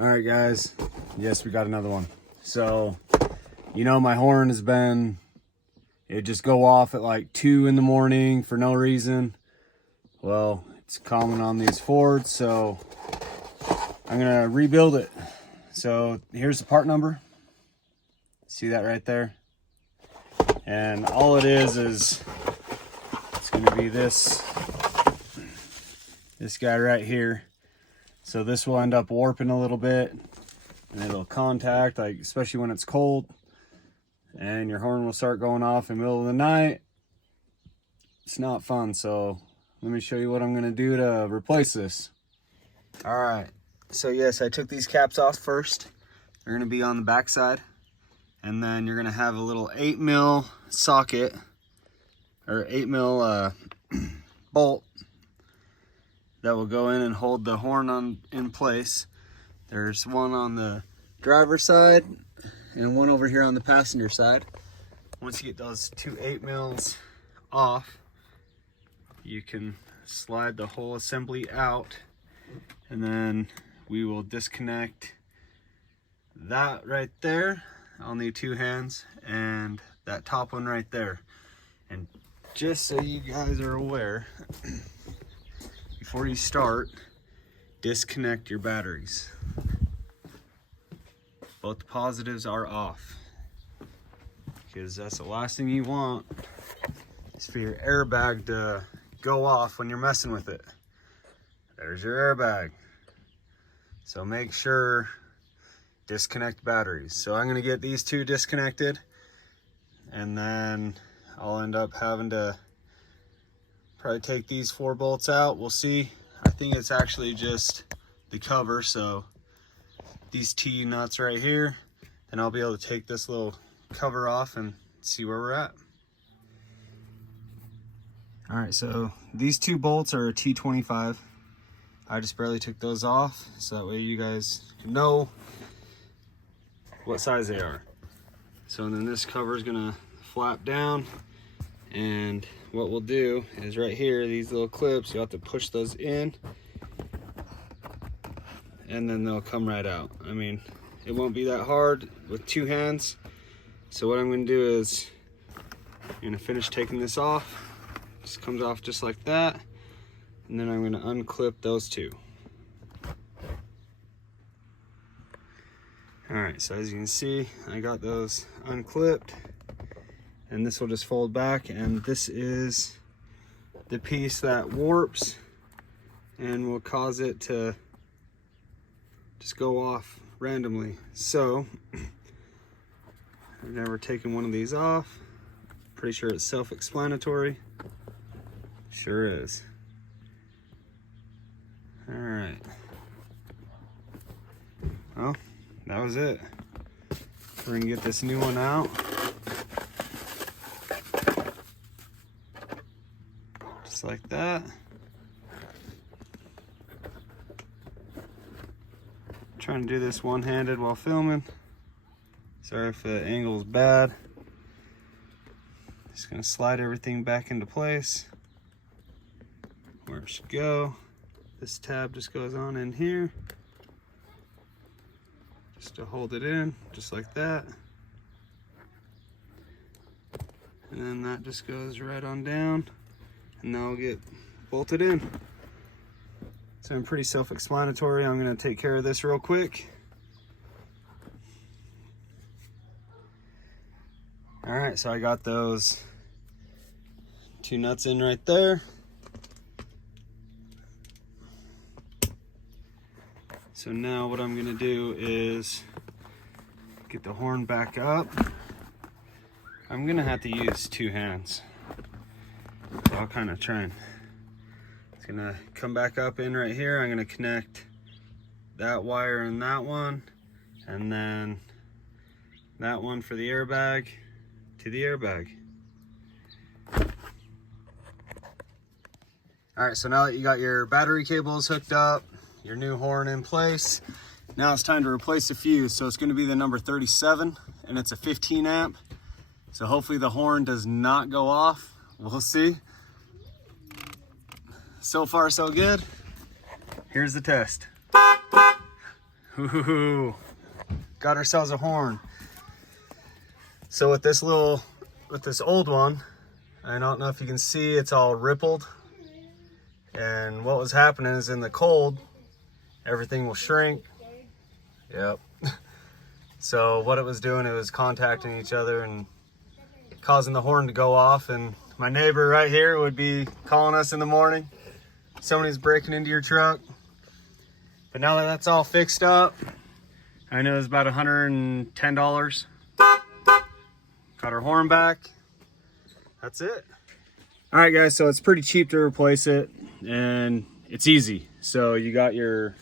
All right, guys. Yes, we got another one. So, you know, my horn has been, it just go off at like 2 in the morning for no reason. Well, it's common on these Fords, so I'm gonna rebuild it. So here's the part number. See that right there? And all it is it's gonna be this guy right here. So this will end up warping a little bit and it'll contact, like especially when it's cold, and your horn will start going off in the middle of the night. It's not fun. So let me show you what I'm gonna do to replace this. All right, so yes, I took these caps off first. They're gonna be on the back side, and then you're gonna have a little 8mm socket or 8mm bolt that will go in and hold the horn in place. There's one on the driver's side and one over here on the passenger side. Once you get those two 8mm off, you can slide the whole assembly out, and then we will disconnect that right there. I'll need 2 hands, and that top one right there. And just so you guys are aware, before you start, disconnect your batteries. Both the positives are off, because that's the last thing you want is for your airbag to go off when you're messing with it. There's your airbag. So make sure, disconnect batteries. So I'm gonna get these 2 disconnected, and then I'll end up having to probably take these 4 bolts out. We'll see. I think it's actually just the cover, so these T nuts right here, and I'll be able to take this little cover off and see where we're at. All right, so these 2 bolts are a T25. I just barely took those off, so that way you guys know what size they are. So then this cover is gonna flap down, and what we'll do is right here, these little clips, you have to push those in, and then they'll come right out. I mean, it won't be that hard with 2 hands. So what I'm gonna do is, I'm gonna finish taking this off. This comes off just like that, and then I'm gonna unclip those 2. All right, so as you can see, I got those unclipped, and this will just fold back, and this is the piece that warps and will cause it to just go off randomly. So I've never taken one of these off. Pretty sure it's self-explanatory. Sure is. All right. Well, that was it. We're gonna get this new one out. Just like that. Trying to do this one-handed while filming. Sorry if the angle's bad. Just gonna slide everything back into place where it should go. This tab just goes on in here, just to hold it in, just like that. And then that just goes right on down, and that'll get bolted in. So I'm pretty self-explanatory. I'm gonna take care of this real quick. All right, so I got those 2 nuts in right there. So now what I'm gonna do is get the horn back up. I'm gonna have to use 2 hands. So I'll kind of try and, it's gonna come back up in right here. I'm gonna connect that wire and that one, and then that one for the airbag to the airbag. All right, so now that you got your battery cables hooked up, your new horn in place, now it's time to replace the fuse. So it's going to be the number 37, and it's a 15 amp. So hopefully the horn does not go off. We'll see. So far, so good. Here's the test. Ooh, got ourselves a horn. So with this old one, I don't know if you can see, it's all rippled. And what was happening is in the cold, everything will shrink. Yep. So what it was doing, it was contacting each other and causing the horn to go off. And my neighbor right here would be calling us in the morning. Somebody's breaking into your truck. But now that that's all fixed up, I know it's about $110. Got our horn back. That's it. All right, guys, so it's pretty cheap to replace it, and it's easy. So you got your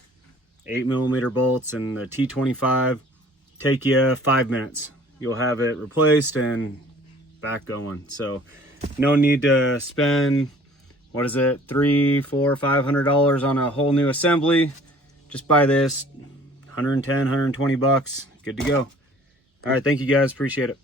8mm bolts and the T25. Take you 5 minutes. You'll have it replaced and back going. So no need to spend, what is it, $300, $400, $500 on a whole new assembly. Just buy this, 110, 120 bucks, good to go. All right, thank you guys, appreciate it.